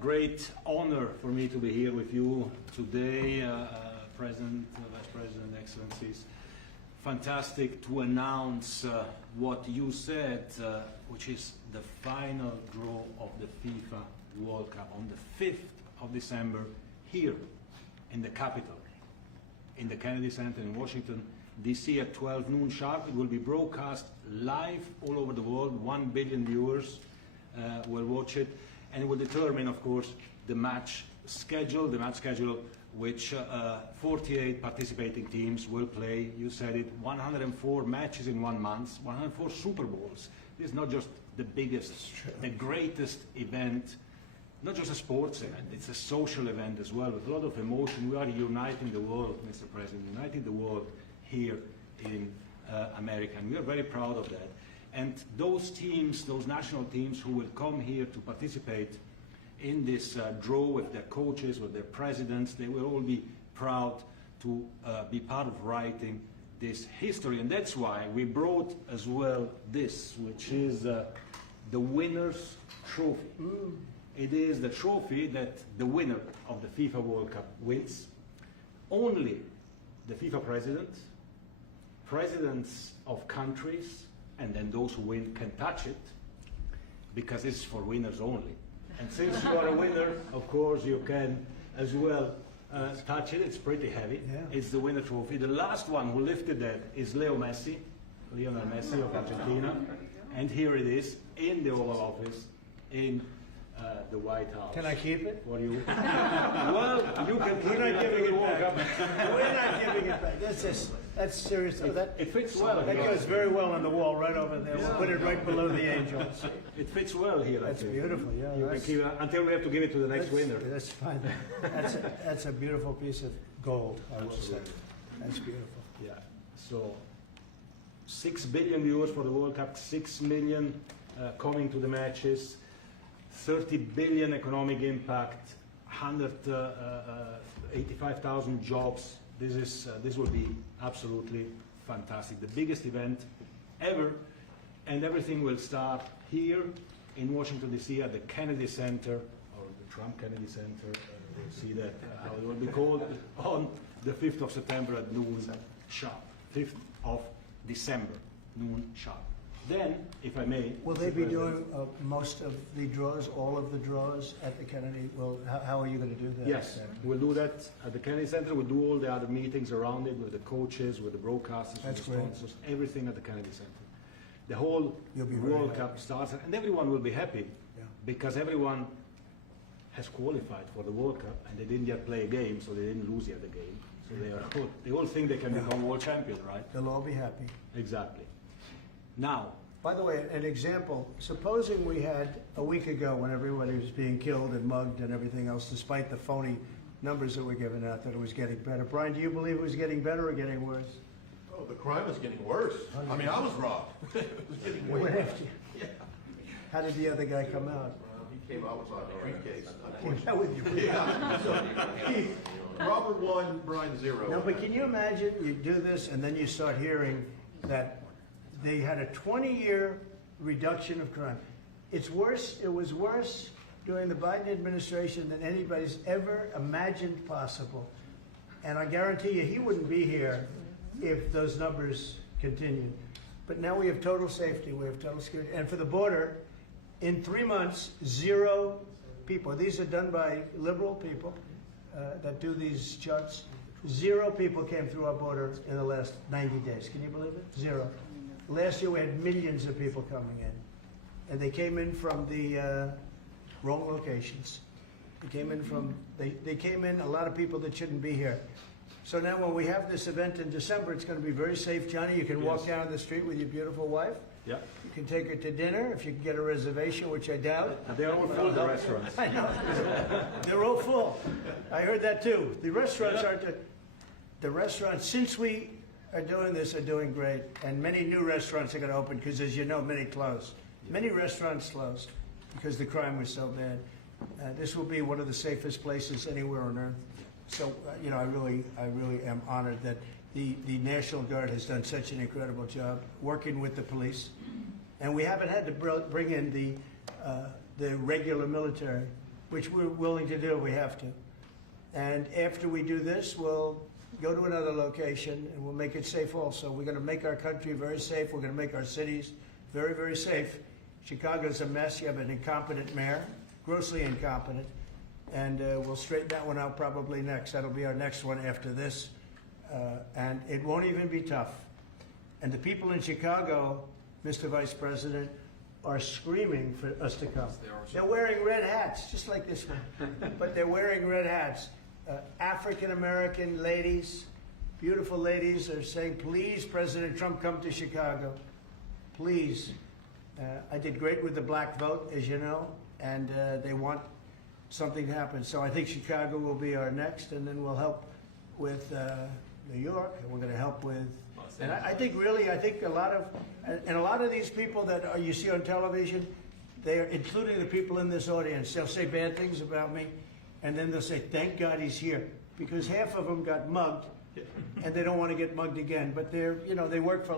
Great honor for me to be here with you today, President, Vice President, Excellencies. Fantastic to announce what you said, which is the final draw of the FIFA World Cup on the 5th of December here in the capital, in the Kennedy Center in Washington, D.C. at 12 noon sharp. It will be broadcast live all over the world. 1 billion viewers will watch it. And it will determine, of course, the match schedule, which 48 participating teams will play. You said it, 104 matches in 1 month, 104 Super Bowls. This is not just the biggest, the greatest event, not just a sports event, it's a social event as well, with a lot of emotion. We are uniting the world, Mr. President, uniting the world here in America, and we are very proud of that. And those teams, those national teams who will come here to participate in this draw with their coaches, with their presidents, they will all be proud to be part of writing this history. And that's why we brought as well this, which is the winner's trophy. It is the trophy that the winner of the FIFA World Cup wins. Only the FIFA president, presidents of countries, and then those who win can touch it, because it's for winners only. And since you are a winner, of course, you can as well touch it. It's pretty heavy. Yeah. It's the winner trophy. The last one who lifted that is Lionel Messi of Argentina. And here it is in the Oval Office in the White House. Can I keep it? For you? Well, you can keep it. We're not giving it back. We're not giving it back. That's serious. It fits well. That goes very well on the wall right over there. We'll put it right below the angels. It fits well here. That's beautiful. Yeah. You can keep it until we have to give it to the next winner. That's fine. That's a beautiful piece of gold, I will say. That's beautiful. Yeah. So 6 billion viewers for the World Cup, 6 million coming to the matches, 30 billion economic impact, 185,000 jobs. This will be absolutely fantastic. The biggest event ever, and everything will start here in Washington, D.C. at the Kennedy Center, or the Trump Kennedy Center. You'll see that, how it will be called, on the 5th of September at noon sharp. 5th of December, noon sharp. Then, if I may... Will they be doing most of the draws, all of the draws at the Kennedy? Well, how are you going to do that? Yes, we'll do that at the Kennedy Center. We'll do all the other meetings around it with the coaches, with the broadcasters, with the sponsors, everything at the Kennedy Center. The whole World Cup starts, and everyone will be happy because everyone has qualified for the World Cup, and they didn't yet play a game, so they didn't lose yet the game. So they all think they can become world champion, right? They'll all be happy. Exactly. Now, by the way, an example, supposing we had a week ago when everybody was being killed and mugged and everything else, despite the phony numbers that were given out, that it was getting better. Brian, do you believe it was getting better or getting worse? Oh, the crime was getting worse. I mean, I was robbed. It was getting way worse. Yeah. How did the other guy come out? He came out with a briefcase. Came out with your briefcase. Yeah. Robert 1, Brian 0. No, but can you imagine you do this and then you start hearing that they had a 20-year reduction of crime. It's worse. It was worse during the Biden administration than anybody's ever imagined possible. And I guarantee you he wouldn't be here if those numbers continued. But now we have total safety. We have total security. And for the border, in 3 months, 0 people. These are done by liberal people that do these charts. 0 people came through our border in the last 90 days. Can you believe it? 0. Last year we had millions of people coming in, and they came in from the wrong locations. They came in a lot of people that shouldn't be here. So now when we have this event in December, it's going to be very safe, Johnny. You can walk down the street with your beautiful wife. Yeah. You can take her to dinner if you can get a reservation, which I doubt. They're all full, the restaurants. I know. They're all full. I heard that too. The restaurants aren't. The restaurants, since we are doing this, are doing great. And many new restaurants are going to open because, as you know, many closed. Many restaurants closed because the crime was so bad. This will be one of the safest places anywhere on earth. So, you know, I really am honored that the National Guard has done such an incredible job working with the police. And we haven't had to bring in the regular military. which we're willing to do. We have to. And after we do this, we'll go to another location and we'll make it safe also. We're going to make our country very safe. We're going to make our cities very, very safe. Chicago's a mess. You have an incompetent mayor, grossly incompetent. And we'll straighten that one out probably next. That'll be our next one after this. And it won't even be tough. And the people in Chicago, Mr. Vice President, are screaming for us to come. They're wearing red hats, just like this one. But they're wearing red hats. African-American ladies, beautiful ladies, are saying, please, President Trump, come to Chicago. Please. I did great with the black vote, as you know, and they want something to happen. So I think Chicago will be our next, and then we'll help with New York, and we're going to help with... And I think really, a lot of these people that you see on television, they're including the people in this audience. They'll say bad things about me, and then they'll say, thank God he's here. Because half of them got mugged, and they don't want to get mugged again. But they're, you know, they work for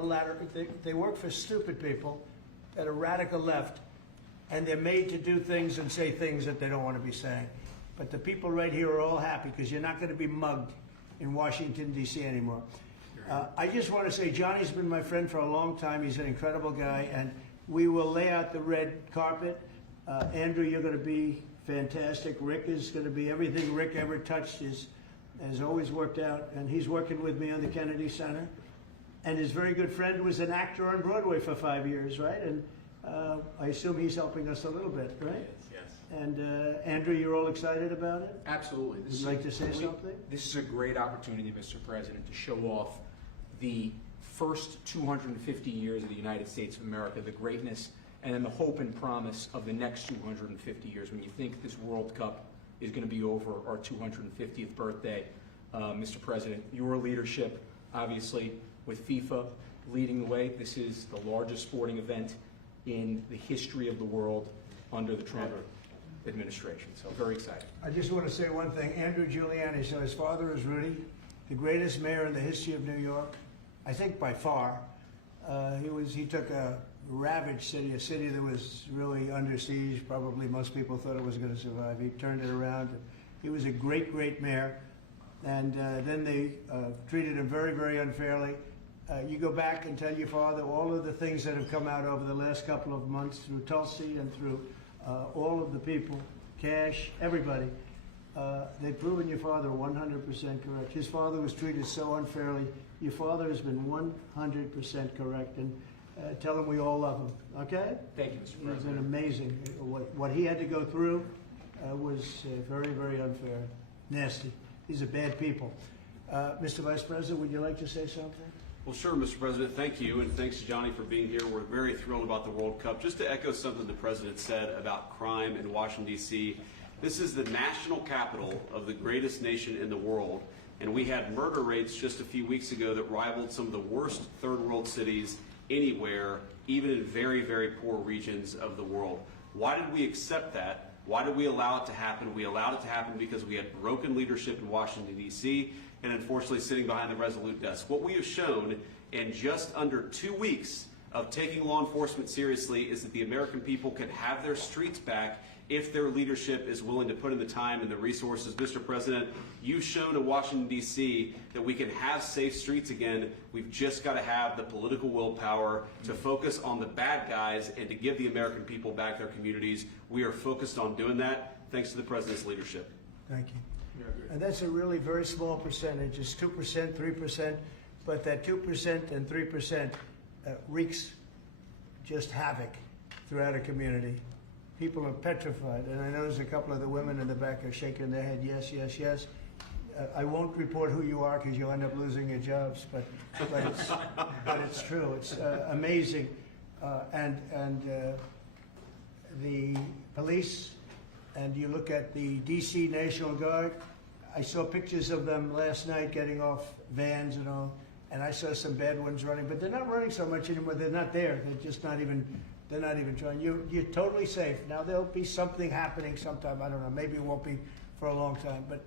they work for stupid people that are radical left, and they're made to do things and say things that they don't want to be saying. But the people right here are all happy because you're not going to be mugged in Washington, D.C. anymore. I just want to say Johnny's been my friend for a long time. He's an incredible guy, and we will lay out the red carpet. Andrew, you're going to be fantastic. Rick is going to be everything Rick ever touched has always worked out, and he's working with me on the Kennedy Center. And his very good friend was an actor on Broadway for 5 years, right? And I assume he's helping us a little bit, right? Yes. And Andrew, you're all excited about it? Absolutely. Would you like to say something? This is a great opportunity, Mr. President, to show off the first 250 years of the United States of America, the greatness, and then the hope and promise of the next 250 years. When you think this World Cup is going to be over our 250th birthday, Mr. President, your leadership, obviously, with FIFA leading the way, this is the largest sporting event in the history of the world under the Trump administration. So very excited. I just want to say one thing. Andrew Giuliani, so his father is Rudy, the greatest mayor in the history of New York, I think by far. He took a ravaged city, a city that was really under siege. Probably most people thought it was going to survive. He turned it around. He was a great, great mayor. And then they treated him very, very unfairly. You go back and tell your father all of the things that have come out over the last couple of months through Tulsi and through all of the people, Cash, everybody. They've proven your father 100% correct. His father was treated so unfairly. Your father has been 100% correct. And tell him we all love him, okay? Thank you, Mr. President. He's been amazing. What he had to go through was very, very unfair, nasty. These are bad people. Mr. Vice President, would you like to say something? Well, sure, Mr. President. Thank you, and thanks to Johnny for being here. We're very thrilled about the World Cup. Just to echo something the President said about crime in Washington, D.C., this is the national capital of the greatest nation in the world, and we had murder rates just a few weeks ago that rivaled some of the worst third-world cities anywhere, even in very, very poor regions of the world. Why did we accept that? Why did we allow it to happen? We allowed it to happen because we had broken leadership in Washington, D.C., and unfortunately sitting behind the Resolute desk. What we have shown in just under 2 weeks of taking law enforcement seriously is that the American people can have their streets back if their leadership is willing to put in the time and the resources. Mr. President, you've shown in Washington, D.C. that we can have safe streets again. We've just got to have the political willpower to focus on the bad guys and to give the American people back their communities. We are focused on doing that thanks to the President's leadership. Thank you. And that's a really very small percentage. It's 2%, 3%, but that 2% and 3% wreaks just havoc throughout a community. People are petrified, and I know there's a couple of the women in the back are shaking their head, yes, yes, yes. I won't report who you are because you'll end up losing your jobs, but it's true. It's amazing. And the police, and you look at the D.C. National Guard, I saw pictures of them last night getting off vans and all, and I saw some bad ones running, but they're not running so much anymore. They're not there. They're just not even, they're not even trying. You're totally safe. Now, there'll be something happening sometime. I don't know. Maybe it won't be for a long time, but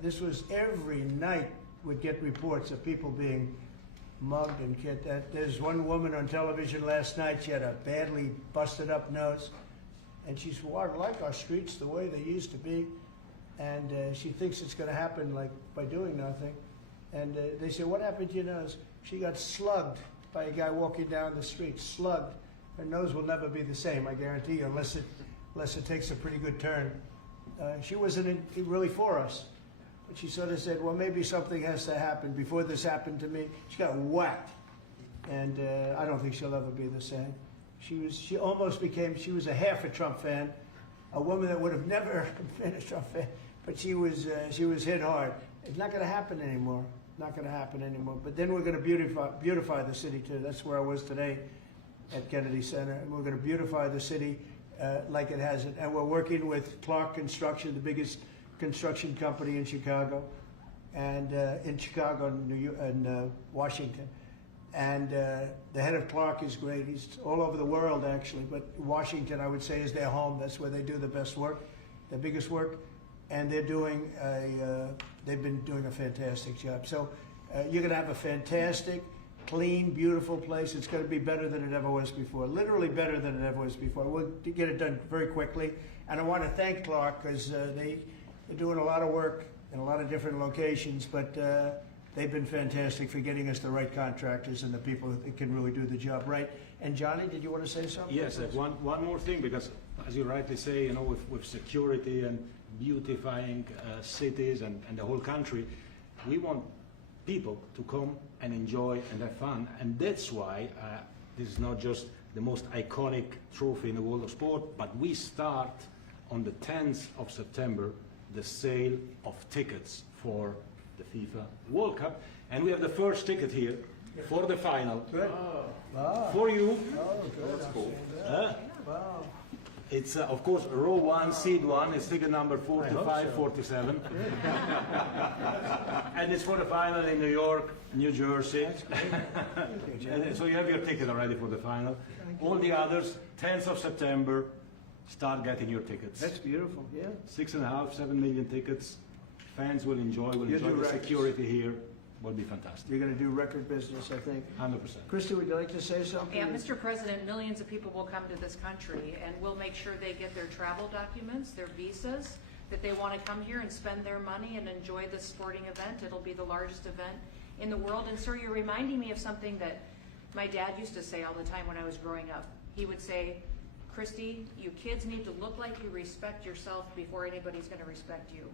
this was every night would get reports of people being mugged and there's one woman on television last night. She had a badly busted up nose, And she's, well, I like our streets the way they used to be. And she thinks it's going to happen like by doing nothing. And they say, what happened to your nose? She got slugged by a guy walking down the street, slugged. Her nose will never be the same, I guarantee you, unless it takes a pretty good turn. She wasn't really for us. But she sort of said, well, maybe something has to happen. Before this happened to me, she got whacked. And I don't think she'll ever be the same. She almost became, she was a half a Trump fan, a woman that would have never been a Trump fan, but she was hit hard. It's not going to happen anymore. Not going to happen anymore. But then we're going to beautify the city too. That's where I was today at Kennedy Center. And we're going to beautify the city like it has it. And we're working with Clark Construction, the biggest construction company in Chicago, and in Washington. And the head of Clark is great. He's all over the world, actually. But Washington, I would say, is their home. That's where they do the best work, the biggest work. And they've been doing a fantastic job. So you're going to have a fantastic, clean, beautiful place. It's going to be better than it ever was before. Literally better than it ever was before. We'll get it done very quickly. And I want to thank Clark because they're doing a lot of work in a lot of different locations. But they've been fantastic for getting us the right contractors and the people that can really do the job right. And Johnny, did you want to say something? Yes, one more thing, because as you rightly say, you know, with security and beautifying cities and the whole country, we want people to come and enjoy and have fun. And that's why this is not just the most iconic trophy in the world of sport, but we start on the 10th of September the sale of tickets for the FIFA World Cup. And we have the first ticket here for the final. Good. Wow. For you. Oh, good. That's cool. Wow. It's, of course, row 1, seat 1. It's ticket number 4547. And it's for the final in New York, New Jersey. And so you have your ticket already for the final. All the others, 10th of September, start getting your tickets. That's beautiful, yeah. 6.5, 7 million tickets. Fans will enjoy the security here. Will be fantastic. You're going to do record business, I think. 100%. Christy, would you like to say something? Yeah, Mr. President, millions of people will come to this country, and we'll make sure they get their travel documents, their visas, that they want to come here and spend their money and enjoy this sporting event. It'll be the largest event in the world. And sir, you're reminding me of something that my dad used to say all the time when I was growing up. He would say, Christy, you kids need to look like you respect yourself before anybody's going to respect you.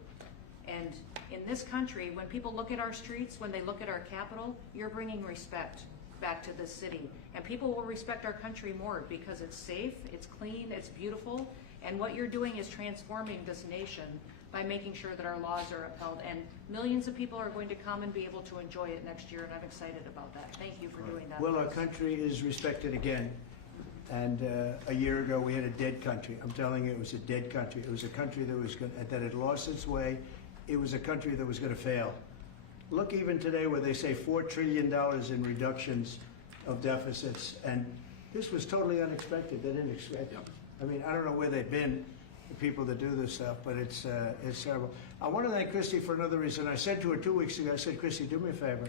And in this country, when people look at our streets, when they look at our capital, you're bringing respect back to this city. And people will respect our country more because it's safe, it's clean, it's beautiful. And what you're doing is transforming this nation by making sure that our laws are upheld. And millions of people are going to come and be able to enjoy it next year, and I'm excited about that. Thank you for doing that. Well, our country is respected again. And a year ago, we had a dead country. I'm telling you, it was a dead country. It was a country that had lost its way. It was a country that was going to fail. Look even today where they say $4 trillion in reductions of deficits, and this was totally unexpected. They didn't expect it. I mean, I don't know where they've been, the people that do this stuff, but it's terrible. I want to thank Christy for another reason. I said to her 2 weeks ago, I said, Christy, do me a favor.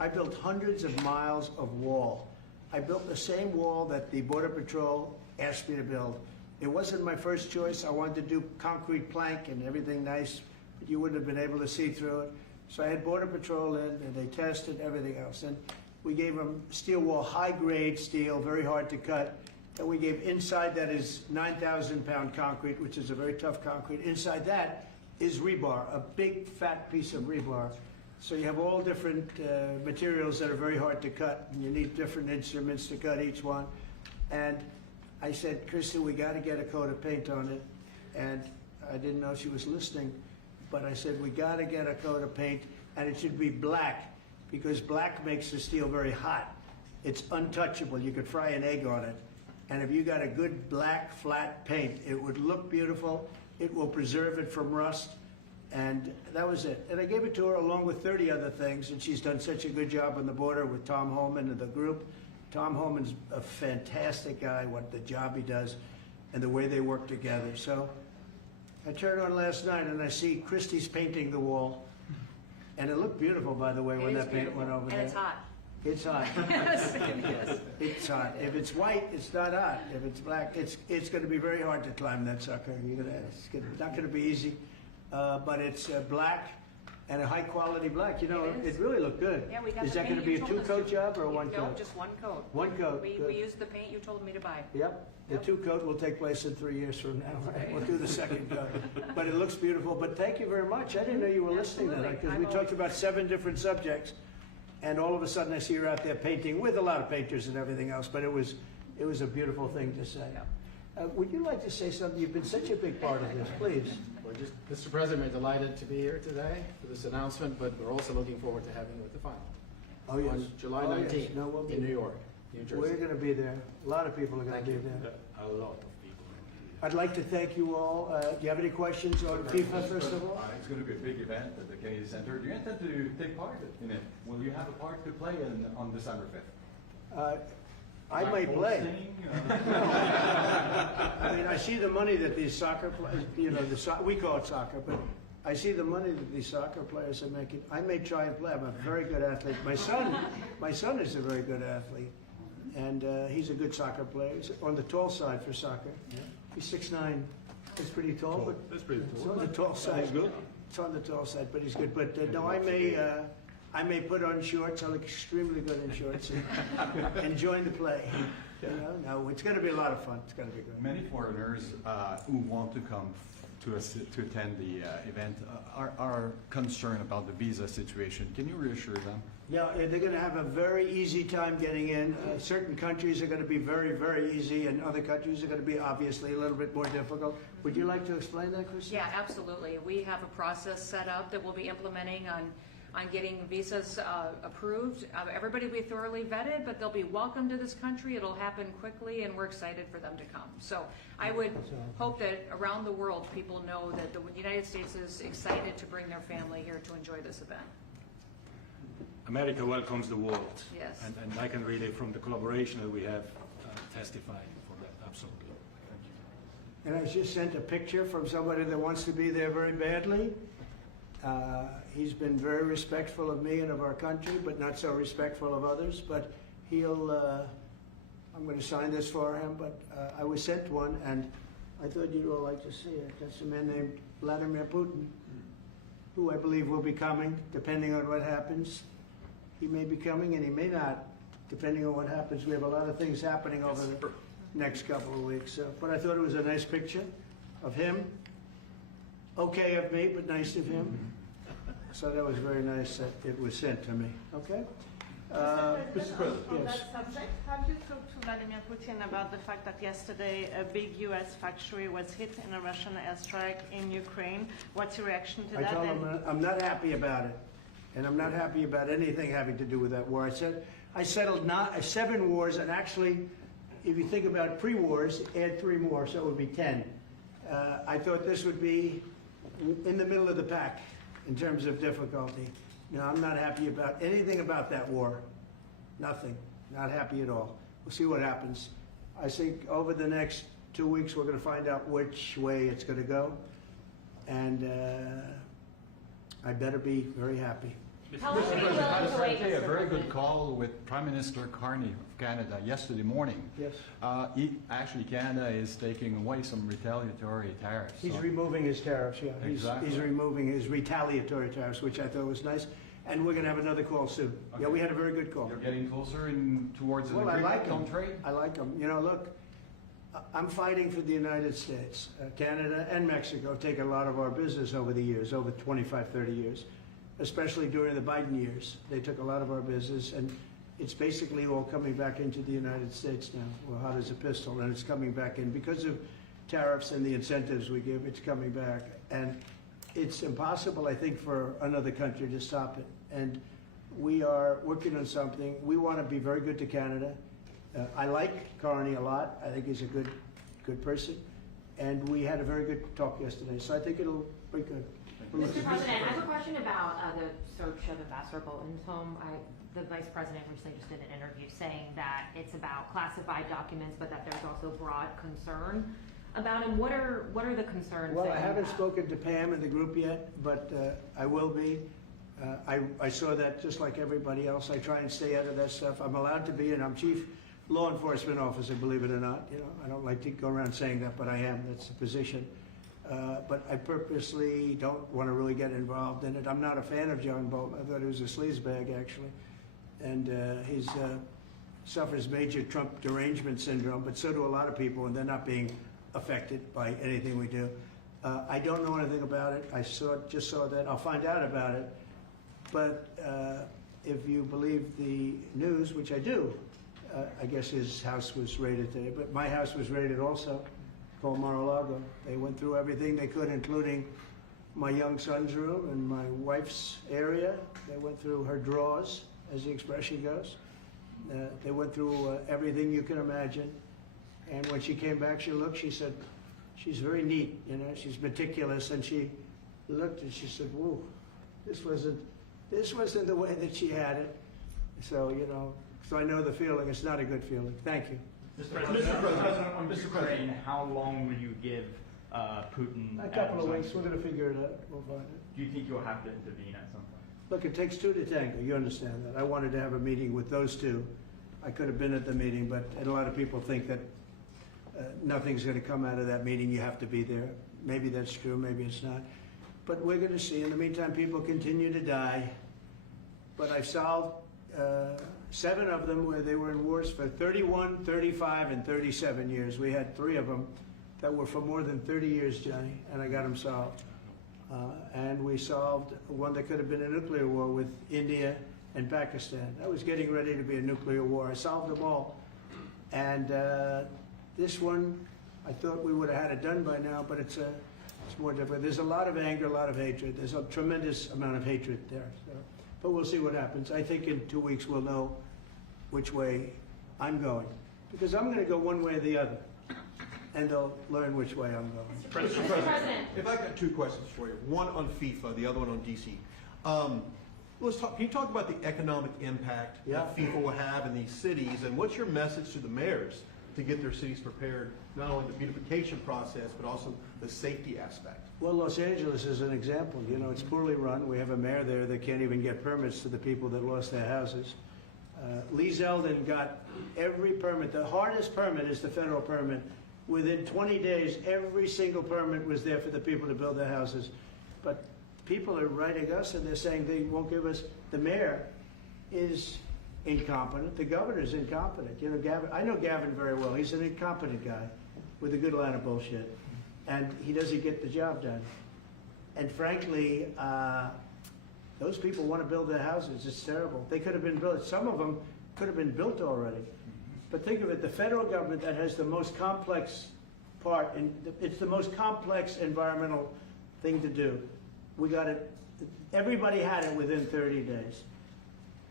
I built hundreds of miles of wall. I built the same wall that the Border Patrol asked me to build. It wasn't my first choice. I wanted to do concrete plank and everything nice, but you wouldn't have been able to see through it. So I had Border Patrol in, and they tested everything else. And we gave them steel wall, high-grade steel, very hard to cut. And we gave inside that is 9,000-pound concrete, which is a very tough concrete. Inside that is rebar, a big, fat piece of rebar. So you have all different materials that are very hard to cut, and you need different instruments to cut each one. And I said, Christy, we got to get a coat of paint on it. And I didn't know she was listening, but I said, we got to get a coat of paint, and it should be black, because black makes the steel very hot. It's untouchable. You could fry an egg on it. And if you got a good black, flat paint, it would look beautiful. It will preserve it from rust. And that was it. And I gave it to her along with 30 other things, and she's done such a good job on the border with Tom Holman and the group. Tom Holman's a fantastic guy, what the job he does, and the way they work together. So I turned on last night, and I see Christie's painting the wall. And it looked beautiful, by the way, when that paint went over there. And it's hot. It's hot. Yes, yes. It's hot. If it's white, it's not hot. If it's black, it's going to be very hard to climb that sucker. It's not going to be easy, but it's black and a high quality black. You know, It is. it really looked good. Yeah, we got Is the that going paint to you be a told us two-coat to. job or a No, one-coat? just one coat. One coat. We Good. used the paint you told me to buy. Yep. The Yep. two-coat will take place in 3 years from now. Right? We'll do the second coat. But it looks beautiful. But thank you very much. I didn't know you were listening to that Absolutely. because we I'm talked about 7 different subjects, and all of a sudden I see you're out there painting with a lot of painters and everything else. But it was a beautiful thing to say. Would you like to say something? You've been such a big part of this. Please. We're just, Mr. President, we're delighted to be here today for this announcement, but we're also looking forward to having you at the final. Oh yes. On July Oh, yes. 19th No, we'll be in New there. York, New Jersey. We're going to be there. A lot of people are going to be there. A lot of people. I'd like to thank you all. Do you have any questions on FIFA, first of all? It's going to be a big event at the Kennedy Center. Do you intend to take part in it? Will you have a part to play on December 5th? I might play. I mean, I see the money that these soccer players, you know, we call it soccer, but I see the money that these soccer players are making. I may try and play. I'm a very good athlete. My son is a very good athlete, and he's a good soccer player. He's on the tall side for soccer. He's 6'9". It's pretty tall, but That's pretty it's cool. on the tall side. That's good. It's on the tall side, but he's good. But no, I may put on shorts. I look extremely good in shorts and join the play. You know, no, it's going to be a lot of fun. It's going to be good. Many foreigners who want to come to attend the event are concerned about the visa situation. Can you reassure them? Yeah, they're going to have a very easy time getting in. Certain countries are going to be very, very easy, and other countries are going to be obviously a little bit more difficult. Would you like to explain that, Chris? Yeah, absolutely. We have a process set up that we'll be implementing on getting visas approved. Everybody will be thoroughly vetted, but they'll be welcome to this country. It'll happen quickly, and we're excited for them to come. So I would hope that around the world, people know that the United States is excited to bring their family here to enjoy this event. America welcomes the world. Yes. And I can really, from the collaboration that we have, testify for that, absolutely. And I just sent a picture from somebody that wants to be there very badly. He's been very respectful of me and of our country, but not so respectful of others. But I'm going to sign this for him, but I was sent one, and I thought you'd all like to see it. That's a man named Vladimir Putin, who I believe will be coming, depending on what happens. He may be coming, and he may not, depending on what happens. We have a lot of things happening over the next couple of weeks. But I thought it was a nice picture of him. Okay of me, but nice of him. So that was very nice that it was sent to me. Okay? Mr. President. On Yes. that subject, have you talked to Vladimir Putin about the fact that yesterday a big U.S. factory was hit in a Russian airstrike in Ukraine? What's your reaction to I that? told him I'm not happy about it, and I'm not happy about anything having to do with that war. I settled 7 wars, and actually, if you think about pre-wars, add 3 more, so it would be 10. I thought this would be in the middle of the pack in terms of difficulty. No, I'm not happy about anything about that war. Nothing. Not happy at all. We'll see what happens. I think over the next 2 weeks, we're going to find out which way it's going to go. And I better be very happy. How long are you willing to wait, President, a Mr. very good President? call with Prime Minister Carney of Canada yesterday morning. Yes. Actually, Canada is taking away some retaliatory tariffs. He's So- removing his tariffs, yeah. Exactly. He's removing his retaliatory tariffs, which I thought was nice. And we're going to have another call soon. Yeah, we had a very good call. You're getting closer towards an Well, I agreement like them. on trade? I like them. You know, look, I'm fighting for the United States. Canada and Mexico have taken a lot of our business over the years, over 25, 30 years, especially during the Biden years. They took a lot of our business, and it's basically all coming back into the United States now. Well, hot as a pistol, and it's coming back in. Because of tariffs and the incentives we give, it's coming back. And it's impossible, I think, for another country to stop it. And we are working on something. We want to be very good to Canada. I like Carney a lot. I think he's a good person. And we had a very good talk yesterday. So I think it'll be good. Mr. President, I have a question about the search of Ambassador Bolton's home. The Vice President recently just did an interview saying that it's about classified documents, but that there's also broad concern about him. What are the concerns? Well, that I you haven't have? spoken to Pam and the group yet, but I will be. I saw that just like everybody else. I try and stay out of that stuff. I'm allowed to be, and I'm chief law enforcement officer, believe it or not. You know, I don't like to go around saying that, but I am. That's the position. But I purposely don't want to really get involved in it. I'm not a fan of John Bolton. I thought he was a sleazebag, actually. And he suffers major Trump derangement syndrome, but so do a lot of people, and they're not being affected by anything we do. I don't know anything about it. I just saw that. I'll find out about it. But if you believe the news, which I do, I guess his house was raided today. But my house was raided also, called Mar-a-Lago. They went through everything they could, including my young son's room and my wife's area. They went through her drawers, as the expression goes. They went through everything you can imagine. And when she came back, she said, she's very neat, you know, she's meticulous. And she looked and she said, whoa, this wasn't the way that she had it. So, you know, so I know the feeling. It's not a good feeling. Thank you. Mr. President, on Ukraine, how long will you give Putin? A couple of weeks. We're going to figure it out. We'll find it. Do you think you'll have to intervene at some point? Look, it takes two to tango. You understand that. I wanted to have a meeting with those two. I could have been at the meeting, but a lot of people think that nothing's going to come out of that meeting. You have to be there. Maybe that's true. Maybe it's not. But we're going to see. In the meantime, people continue to die. But I've solved 7 of them where they were in wars for 31, 35, and 37 years. We had 3 of them that were for more than 30 years, Johnny, and I got them solved. And we solved one that could have been a nuclear war with India and Pakistan. That was getting ready to be a nuclear war. I solved them all. And this one, I thought we would have had it done by now, but it's more difficult. There's a lot of anger, a lot of hatred. There's a tremendous amount of hatred there. So. But we'll see what happens. I think in 2 weeks we'll know which way I'm going. Because I'm going to go one way or the other. And they'll learn which way I'm going. Mr. President, if I got 2 questions for you. One on FIFA, the other one on DC. Let's talk. Can you talk about the economic impact that FIFA will have in these cities, and what's your message to the mayors to get their cities prepared, not only the beautification process, but also the safety aspect? Well, Los Angeles is an example. You know, it's poorly run. We have a mayor there that can't even get permits to the people that lost their houses. Lee Zeldin got every permit. The hardest permit is the federal permit. Within 20 days, every single permit was there for the people to build their houses. But people are writing us and they're saying they won't give us. The mayor is incompetent. The governor's incompetent. You know, Gavin, I know Gavin very well. He's an incompetent guy with a good line of bullshit. And he doesn't get the job done. And frankly, those people want to build their houses. It's terrible. They could have been built. Some of them could have been built already. But think of it, the federal government that has the most complex part, and it's the most complex environmental thing to do. We got it, everybody had it within 30 days.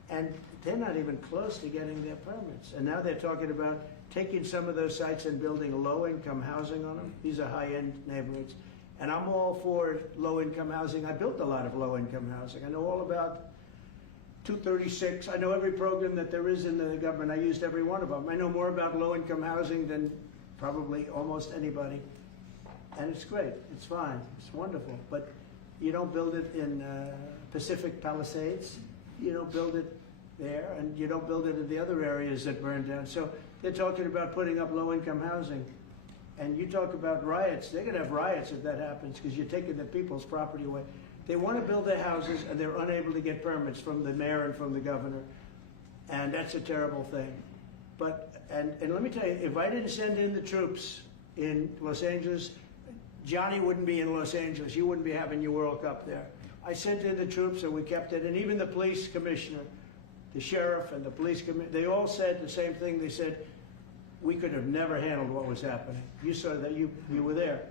And they're not even close to getting their permits. And now they're talking about taking some of those sites and building low-income housing on them. These are high-end neighborhoods. And I'm all for low-income housing. I built a lot of low-income housing. I know all about 236. I know every program that there is in the government. I used every one of them. I know more about low-income housing than probably almost anybody. And it's great. It's fine. It's wonderful. But you don't build it in Pacific Palisades. You don't build it there, and you don't build it in the other areas that burned down. So they're talking about putting up low-income housing. And you talk about riots. They're going to have riots if that happens because you're taking the people's property away. They want to build their houses, and they're unable to get permits from the mayor and from the governor. And that's a terrible thing. But, and let me tell you, if I didn't send in the troops in Los Angeles, Johnny wouldn't be in Los Angeles. You wouldn't be having your World Cup there. I sent in the troops, and we kept it. And even the police commissioner, the sheriff and the police commissioner, they all said the same thing. They said, we could have never handled what was happening. You saw that, you were there.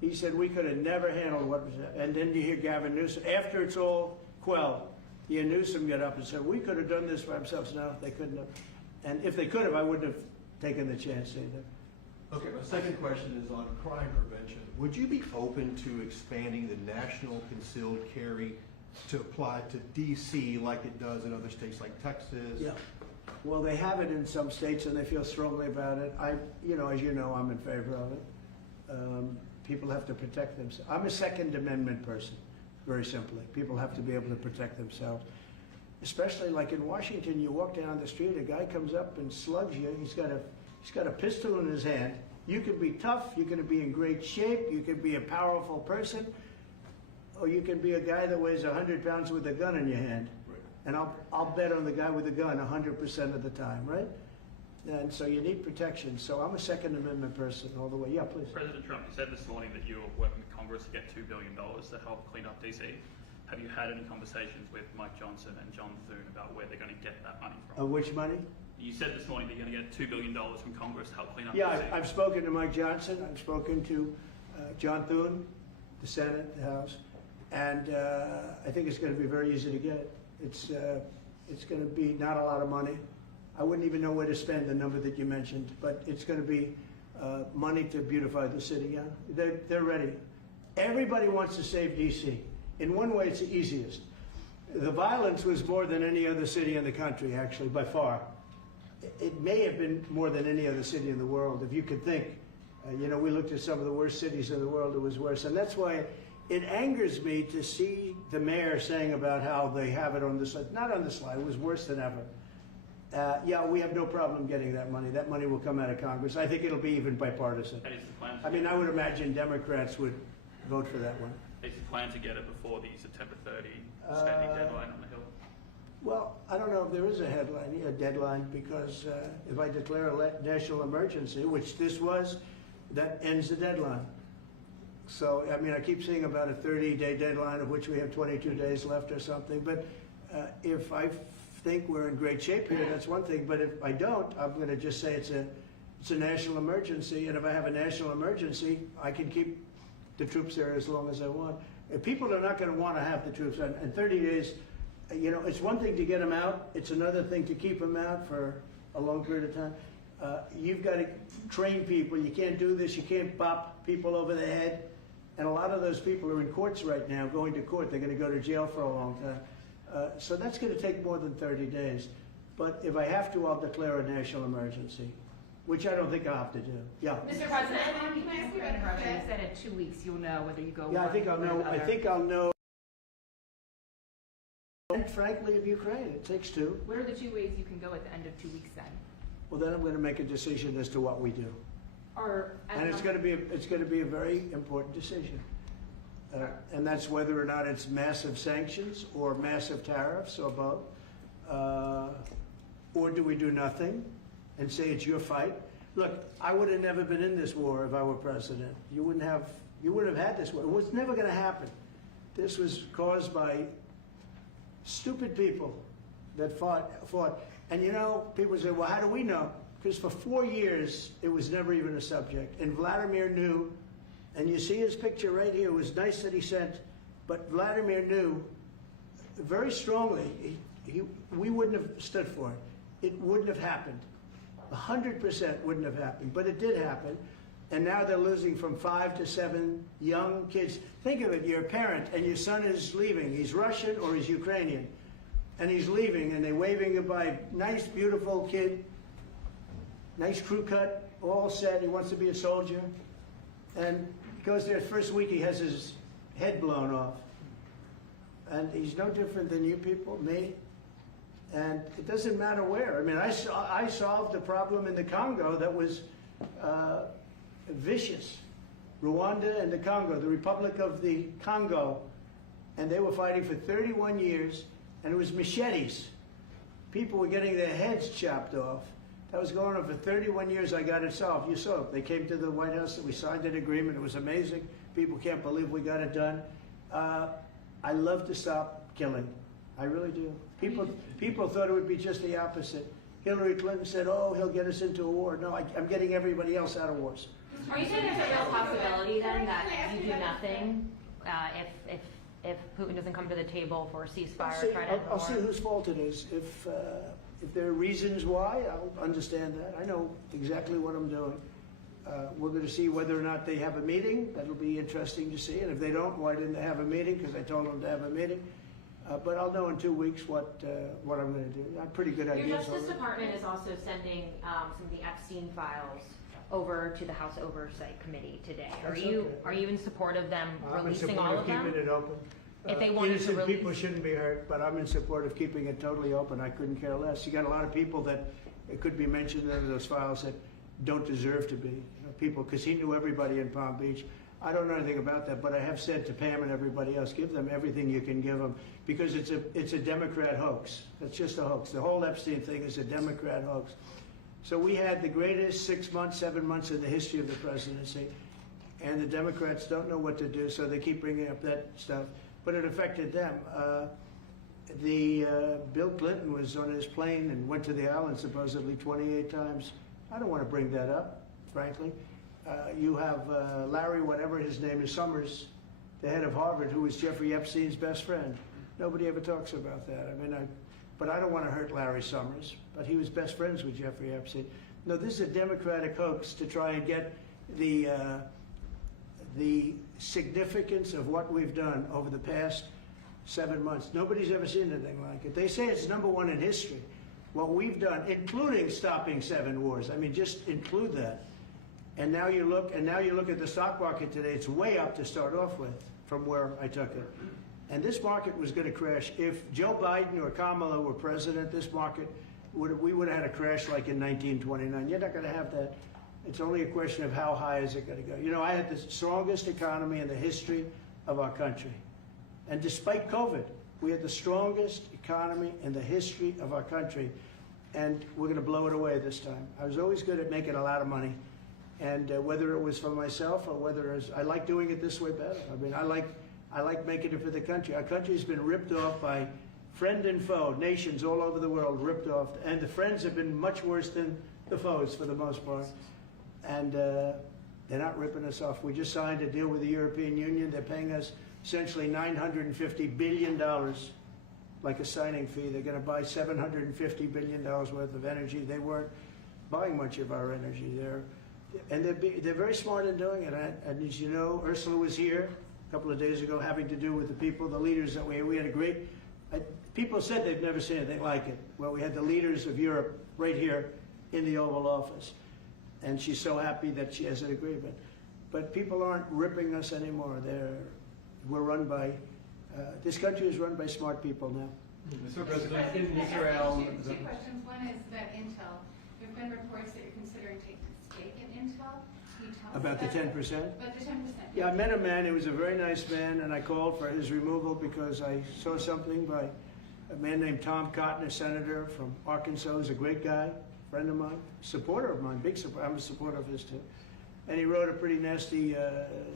He said, we could have never handled what was happening. And then you hear Gavin Newsom, after it's all quelled, you hear Newsom get up and say, we could have done this for ourselves. No, they couldn't have. And if they could have, I wouldn't have taken the chance either. Okay, my second question is on crime prevention. Would you be open to expanding the national concealed carry to apply to D.C. like it does in other states like Texas? Yeah. Well, they have it in some states, and they feel strongly about it. You know, as you know, I'm in favor of it. People have to protect themselves. I'm a Second Amendment person. very simply. People have to be able to protect themselves. Especially like in Washington, you walk down the street, a guy comes up and slugs you. He's got a pistol in his hand. You can be tough, you can be in great shape, you can be a powerful person, or you can be a guy that weighs 100 pounds with a gun in your hand. Right. And I'll bet on the guy with the gun 100% of the time, right? And so you need protection. So I'm a Second Amendment person all the way. Yeah, please. President Trump, you said this morning that you were working with Congress to get $2 billion to help clean up DC. Have you had any conversations with Mike Johnson and John Thune about where they're going to get that money from? Which money? You said this morning that you're going to get $2 billion from Congress to help clean up Yeah, DC. I've spoken to Mike Johnson. I've spoken to John Thune, the Senate, the House, and I think it's going to be very easy to get it. It's going to be not a lot of money. I wouldn't even know where to spend the number that you mentioned, but it's going to be money to beautify the city. Yeah, they're ready. Everybody wants to save DC. In one way, it's the easiest. The violence was more than any other city in the country, actually, by far. It may have been more than any other city in the world, if you could think. You know, we looked at some of the worst cities in the world, it was worse. And that's why it angers me to see the mayor saying about how they have it on the slide. Not on the slide, it was worse than ever. Yeah, we have no problem getting that money. That money will come out of Congress. I think it'll be even bipartisan. And is the plan I mean, I would imagine Democrats would vote for that one. is the plan to get it before the September 30 standing deadline on the Hill? Well, I don't know if there is a deadline, because if I declare a national emergency, which this was, that ends the deadline. So, I mean, I keep seeing about a 30-day deadline, of which we have 22 days left or something. But if I think we're in great shape here, that's one thing. But if I don't, I'm going to just say it's a national emergency. And if I have a national emergency, I can keep the troops there as long as I want. If people are not going to want to have the troops, and 30 days, you know, it's one thing to get them out. It's another thing to keep them out for a long period of time. You've got to train people. You can't do this. You can't bop people over the head. And a lot of those people are in courts right now, going to court. They're going to go to jail for a long time. So that's going to take more than 30 days. But if I have to, I'll declare a national emergency, which I don't think I'll have to do. Yeah. Mr. President, You said in 2 weeks you'll know whether you go. Yeah, I think I'll one way or know. the I other. think I'll know. And frankly, of Ukraine, it takes two. What are the 2 ways you can go at the end of 2 weeks then? Well, then I'm going to make a decision as to what we do. Or And it's going to be a very important decision. And that's whether or not it's massive sanctions or massive tariffs or both. Or do we do nothing and say it's your fight? Look, I would have never been in this war if I were president. You wouldn't have had this war. It was never going to happen. This was caused by stupid people that fought. And you know, people say, well, how do we know? Because for 4 years, it was never even a subject. And Vladimir knew, and you see his picture right here. It was nice that he sent, but Vladimir knew very strongly we wouldn't have stood for it. It wouldn't have happened. 100% wouldn't have happened, but it did happen. And now they're losing from 5 to 7 young kids. Think of it, you're a parent and your son is leaving. He's Russian or he's Ukrainian. And he's leaving and they're waving goodbye. Nice, beautiful kid. Nice crew cut, all set. He wants to be a soldier. And he goes there, first week he has his head blown off. And he's no different than you people, me. And it doesn't matter where. I mean, I solved a problem in the Congo that was vicious. Rwanda and the Congo, the Republic of the Congo. And they were fighting for 31 years, and it was machetes. People were getting their heads chopped off. That was going on for 31 years. I got it solved. You saw it. They came to the White House and we signed an agreement. It was amazing. People can't believe we got it done. I love to stop killing. I really do. People thought it would be just the opposite. Hillary Clinton said, oh, he'll get us into a war. No, I'm getting everybody else out of wars. Are you saying there's a real possibility then that you do nothing if Putin doesn't come to the table for a ceasefire? I'll see whose fault it is. If there are reasons why, I'll understand that. I know exactly what I'm doing. We're going to see whether or not they have a meeting. That'll be interesting to see. And if they don't, why didn't they have a meeting? Because I told them to have a meeting. But I'll know in 2 weeks what I'm going to do. I have pretty good ideas. Your Justice Department is also sending some of the Epstein files over to the House Oversight Committee today. Are you in support of them releasing all of them? I'm in support of keeping it open. If they wanted to innocent release. people shouldn't be hurt, but I'm in support of keeping it totally open. I couldn't care less. You got a lot of people that it could be mentioned in those files that don't deserve to be. People, because he knew everybody in Palm Beach. I don't know anything about that, but I have said to Pam and everybody else, give them everything you can give them, because it's a Democrat hoax. It's just a hoax. The whole Epstein thing is a Democrat hoax. So we had the greatest 6 months, 7 months in the history of the presidency, and the Democrats don't know what to do, so they keep bringing up that stuff. But it affected them. Bill Clinton was on his plane and went to the island supposedly 28 times. I don't want to bring that up, frankly. You have Larry, whatever his name is, Summers, the head of Harvard, who was Jeffrey Epstein's best friend. Nobody ever talks about that. I mean, but I don't want to hurt Larry Summers, but he was best friends with Jeffrey Epstein. No, this is a Democratic hoax to try and get the significance of what we've done over the past 7 months. Nobody's ever seen anything like it. They say it's #1 in history. What we've done, including stopping 7 wars. I mean, just include that. And now you look at the stock market today. It's way up to start off with from where I took it. And this market was going to crash. If Joe Biden or Kamala were president, this market we would have had a crash like in 1929. You're not going to have that. It's only a question of how high is it going to go. You know, I had the strongest economy in the history of our country. And despite COVID, we had the strongest economy in the history of our country. And we're going to blow it away this time. I was always good at making a lot of money. And whether it was for myself or whether it was, I like doing it this way better. I mean, I like making it for the country. Our country's been ripped off by friend and foe, nations all over the world ripped off. And the friends have been much worse than the foes for the most part. And they're not ripping us off. We just signed a deal with the European Union. They're paying us essentially $950 billion, like a signing fee. They're going to buy $750 billion worth of energy. They weren't buying much of our energy. They're very smart in doing it. And as you know, Ursula was here a couple of days ago having to do with the people, the leaders that we had a great, people said they've never seen anything like it. Well, we had the leaders of Europe right here in the Oval Office. And she's so happy that she has an agreement. But people aren't ripping us anymore. We're run by, this country is run by smart people now. Mr. President, in Israel... Two questions. One is about Intel. There have been reports that you're considering taking a stake in Intel. Can you tell us About the 10%? About the 10%. Yeah, I met a man, he was a very nice man, and I called for his removal because I saw something by a man named Tom Cotton, a senator from Arkansas, who's a great guy, friend of mine, supporter of mine, big supporter, I'm a supporter of his too. And he wrote a pretty nasty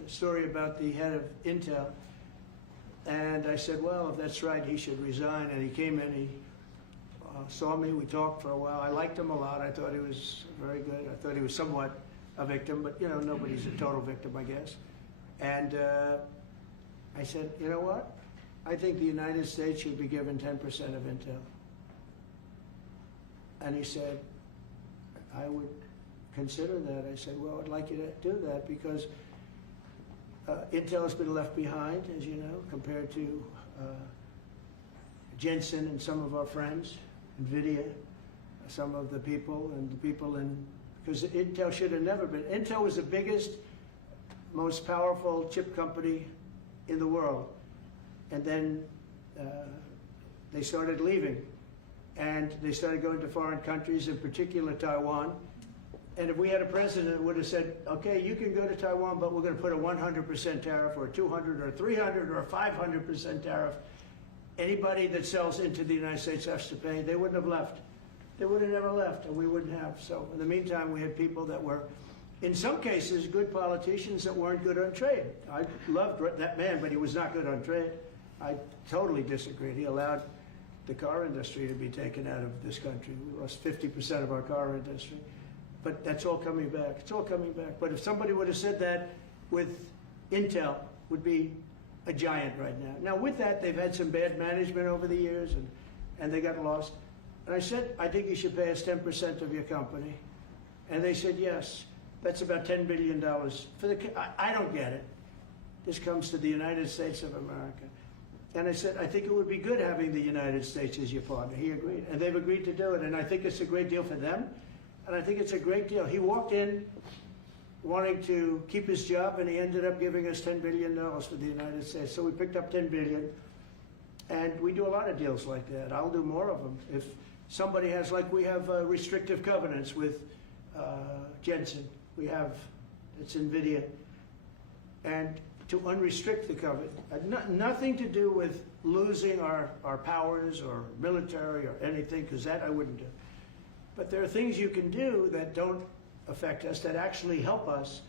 story about the head of Intel. And I said, well, if that's right, he should resign. And he came in, he saw me, we talked for a while. I liked him a lot. I thought he was very good. I thought he was somewhat a victim, but you know, nobody's a total victim, I guess. And I said, you know what? I think the United States should be given 10% of Intel. And he said, I would consider that. I said, well, I'd like you to do that because Intel has been left behind, as you know, compared to Jensen and some of our friends, NVIDIA, some of the people, and the people in, because Intel should have never been. Intel was the biggest, most powerful chip company in the world. And then they started leaving. And they started going to foreign countries, in particular Taiwan. And if we had a president who would have said, okay, you can go to Taiwan, but we're going to put a 100% tariff or a 200 or 300 or a 500% tariff, anybody that sells into the United States has to pay. They wouldn't have left. They would have never left, and we wouldn't have. So in the meantime, we had people that were, in some cases, good politicians that weren't good on trade. I loved that man, but he was not good on trade. I totally disagreed. He allowed the car industry to be taken out of this country. We lost 50% of our car industry. But that's all coming back. It's all coming back. But if somebody would have said that with Intel, would be a giant right now. Now with that, they've had some bad management over the years and they got lost. And I said, I think you should pay us 10% of your company. And they said, yes. That's about $10 billion. I don't get it. This comes to the United States of America. And I said, I think it would be good having the United States as your partner. He agreed. And they've agreed to do it. And I think it's a great deal for them. And I think it's a great deal. He walked in wanting to keep his job, and he ended up giving us $10 billion for the United States. So we picked up $10 billion, and we do a lot of deals like that. I'll do more of them. If somebody has, like we have restrictive covenants with Jensen. We have, it's NVIDIA. And to unrestrict the covenant, nothing to do with losing our powers or military or anything, because that I wouldn't do. But there are things you can do that don't affect us, that actually help us.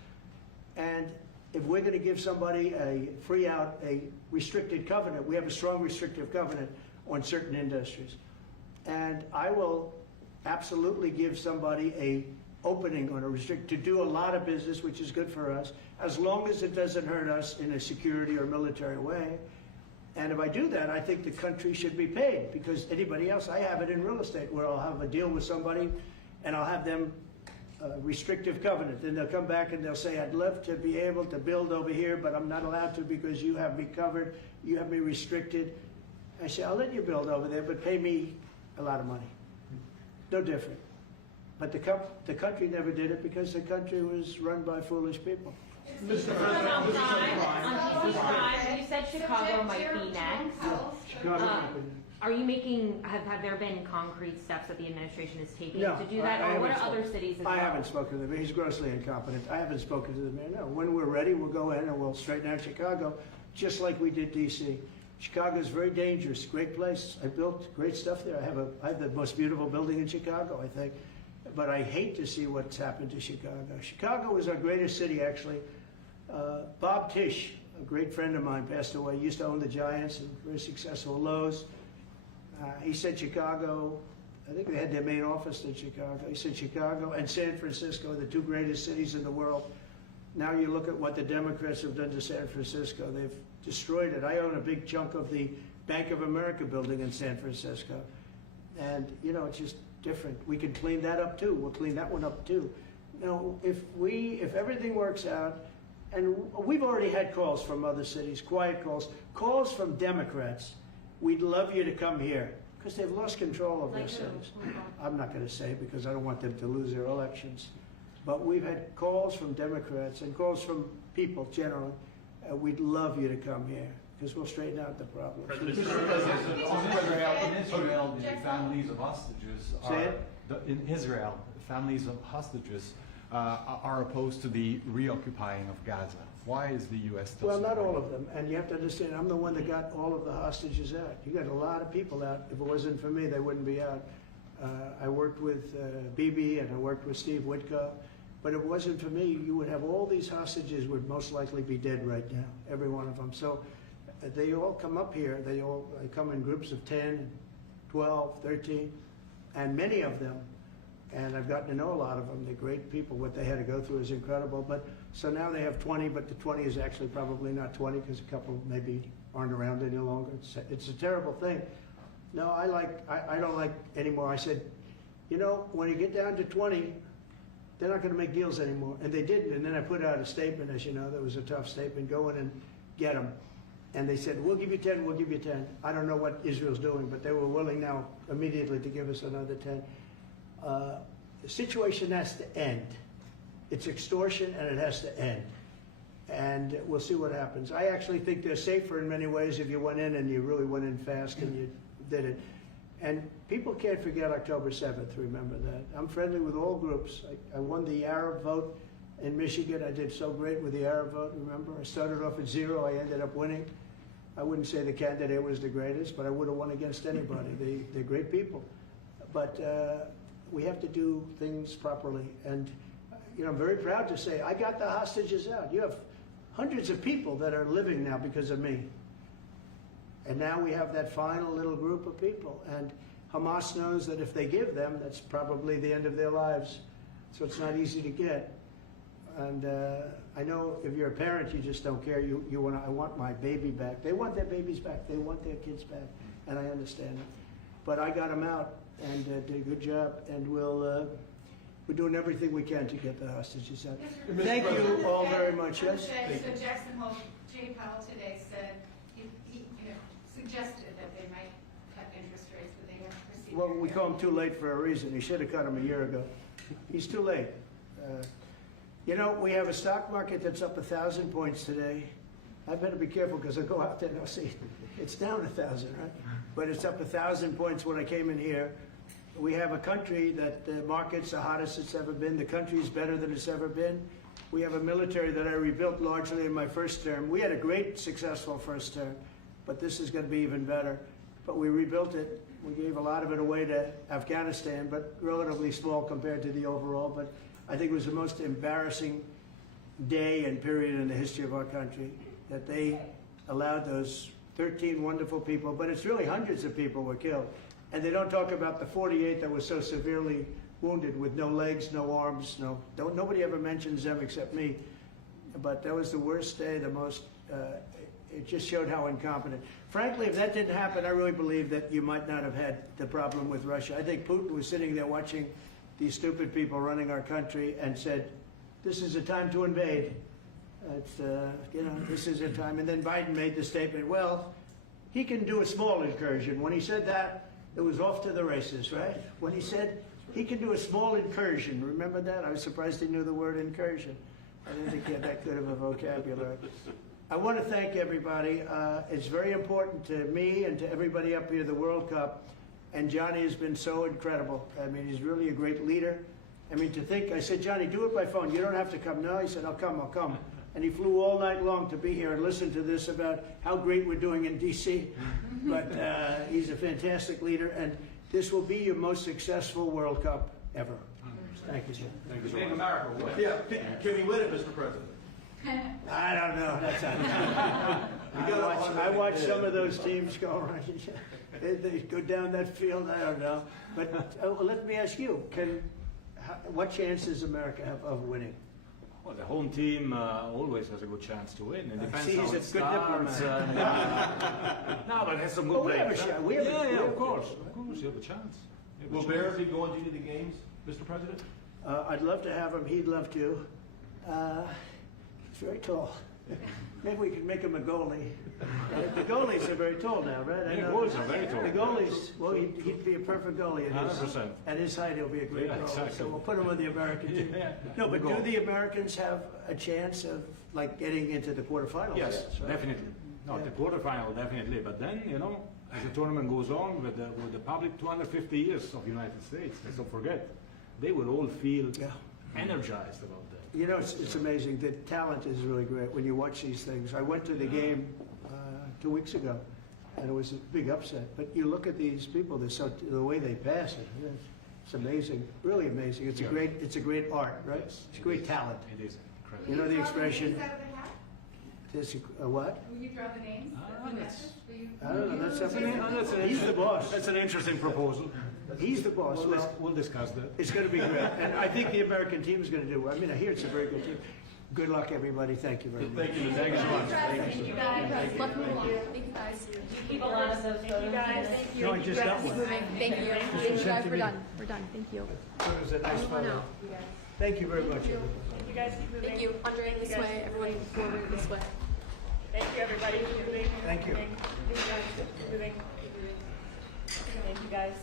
And if we're going to give somebody a free out, a restricted covenant, we have a strong restrictive covenant on certain industries. And I will absolutely give somebody a opening on a restrict to do a lot of business, which is good for us, as long as it doesn't hurt us in a security or military way. And if I do that, I think the country should be paid, because anybody else, I have it in real estate where I'll have a deal with somebody and I'll have them restrictive covenant. Then they'll come back and they'll say, I'd love to be able to build over here, but I'm not allowed to because you have me covered, you have me restricted. I say, I'll let you build over there, but pay me a lot of money. No different. But the country never did it because the country was run by foolish people. You said Chicago might be next. Are you making, have there been concrete steps that the administration is taking to do that? Or what are other cities as well? I haven't spoken to the mayor. He's grossly incompetent. I haven't spoken to the mayor. No. When we're ready, we'll go in and we'll straighten out Chicago, just like we did D.C. Chicago is very dangerous, great place. I built great stuff there. I have the most beautiful building in Chicago, I think. But I hate to see what's happened to Chicago. Chicago was our greatest city, actually. Bob Tisch, a great friend of mine, passed away. He used to own the Giants and very successful Lowe's. He said Chicago, I think they had their main office in Chicago. He said Chicago and San Francisco are the two greatest cities in the world. Now you look at what the Democrats have done to San Francisco. They've destroyed it. I own a big chunk of the Bank of America building in San Francisco. And, you know, it's just different. We can clean that up too. We'll clean that one up too. You know, if everything works out, and we've already had calls from other cities, quiet calls from Democrats. We'd love you to come here, because they've lost control of their cities. I'm not going to say because I don't want them to lose their elections. But we've had calls from Democrats and calls from people generally. We'd love you to come here, because we'll straighten out the problem. In Israel, the families of hostages are opposed to the reoccupying of Gaza. Why is the U.S. still Well, not supporting all of them. And you have to understand, I'm the one that got all of the hostages out. You got a lot of people out. If it wasn't for me, they wouldn't be out. I worked with Bibi and I worked with Steve Witkoff. But if it wasn't for me, you would have all these hostages would most likely be dead right now, every one of them. So they all come up here. They come in groups of 10, 12, 13, and many of them, and I've gotten to know a lot of them. They're great people. What they had to go through is incredible. But so now they have 20, but the 20 is actually probably not 20 because a couple maybe aren't around any longer. It's a terrible thing. No, I don't like anymore. I said, you know, when you get down to 20, they're not going to make deals anymore. And they didn't. And then I put out a statement, as you know, that was a tough statement. Go in and get them. And they said, we'll give you 10, we'll give you 10. I don't know what Israel's doing, but they were willing now immediately to give us another 10. The situation has to end. It's extortion and it has to end. And we'll see what happens. I actually think they're safer in many ways if you went in and you really went in fast and you did it. And people can't forget October 7th, remember that. I'm friendly with all groups. I won the Arab vote in Michigan. I did so great with the Arab vote, remember? I started off at 0, I ended up winning. I wouldn't say the candidate was the greatest, but I would have won against anybody. They're great people. But we have to do things properly. And you know, I'm very proud to say I got the hostages out. You have hundreds of people that are living now because of me. And now we have that final little group of people. And Hamas knows that if they give them, that's probably the end of their lives. So it's not easy to get. And I know if you're a parent, you just don't care. I want my baby back. They want their babies back. They want their kids back. And I understand it. But I got them out and did a good job. And we're doing everything we can to get the hostages out. Thank you all very much. Yes? So Jackson Hole, Jay Powell today said, he suggested that they might cut interest rates, but they haven't proceeded. Well, we call him too late for a reason. He should have cut him a year ago. He's too late. You know, we have a stock market that's up 1,000 points today. I better be careful because I'll go out there and I'll see it's down 1,000, right? But it's up 1,000 points when I came in here. We have a country that the market's the hottest it's ever been. The country's better than it's ever been. We have a military that I rebuilt largely in my first term. We had a great, successful first term, but this is going to be even better. But we rebuilt it. We gave a lot of it away to Afghanistan, but relatively small compared to the overall. But I think it was the most embarrassing day and period in the history of our country that they allowed those 13 wonderful people, but it's really hundreds of people were killed. And they don't talk about the 48 that were so severely wounded with no legs, no arms, nobody ever mentions them except me. But that was the worst day, the most, it just showed how incompetent. Frankly, if that didn't happen, I really believe that you might not have had the problem with Russia. I think Putin was sitting there watching these stupid people running our country and said, this is a time to invade. It's, this is a time. And then Biden made the statement, well, he can do a small incursion. When he said that, it was off to the races, right? When he said he can do a small incursion, remember that? I was surprised he knew the word incursion. I didn't think he had that good of a vocabulary. I want to thank everybody. It's very important to me and to everybody up here, the World Cup. And Johnny has been so incredible. I mean, he's really a great leader. I mean, to think, I said, Johnny, do it by phone. You don't have to come. No, he said, I'll come. And he flew all night long to be here and listen to this about how great we're doing in D.C. But he's a fantastic leader, and this will be your most successful World Cup ever. Thank you, Jim. Thank you so much. America will win. Yeah, can he win it, Mr. President? I don't know. That's I watch some of those teams go around. They go down that field. I don't know. But let me ask you: what chance does America have of winning? Well, the home team always has a good chance to win. It depends See, how he's it a good starts. No, but there's some good we have a players. shot. Yeah, of course. Of course, you have a chance. Will Bears be going to any of the games, Mr. President? I'd love to have him. He'd love to. He's very tall. Maybe we could make him a goalie. The goalies are very tall now, right? Yeah, goalies are very tall. The goalies, well, he'd be a perfect goalie. 100%. At his height, he'll be a great goalie. Exactly. So we'll put him on the American team. Yeah. No, but do the Americans have a chance of, like, getting into the quarterfinals? Yes, right? definitely. No, the quarterfinal, definitely. But then, as the tournament goes on with the public 250 years of the United States, let's don't forget, they will all feel energized about that. You know, it's amazing. The talent is really great when you watch these things. I went to the game 2 weeks ago, and it was a big upset. But you look at these people, the way they pass it, it's amazing, really amazing. It's a great art, right? It's great talent. It is incredible. You know the expression. Will you draw the names out of the hat? It's a what? Will you draw the names? I don't know. That's something. He's the boss. That's an interesting proposal. He's the boss. We'll discuss that. It's going to be great. And I think the American team is going to do well. I mean, I hear it's a very good team. Good luck, everybody. Thank you very much. Thank you. Thank you so much. Thank you guys. Luck and luck. Thank you guys. Keep a lot of those photos. Thank you. No, I just got one. Thank you. Thank you, guys. We're done. We're done. Thank you. It was a nice photo. Thank you very much, everybody. You guys keep moving. Thank you. Andre, this way. Everyone forward this way. Thank you, everybody. Keep moving. Thank you. Moving. Thank you, guys.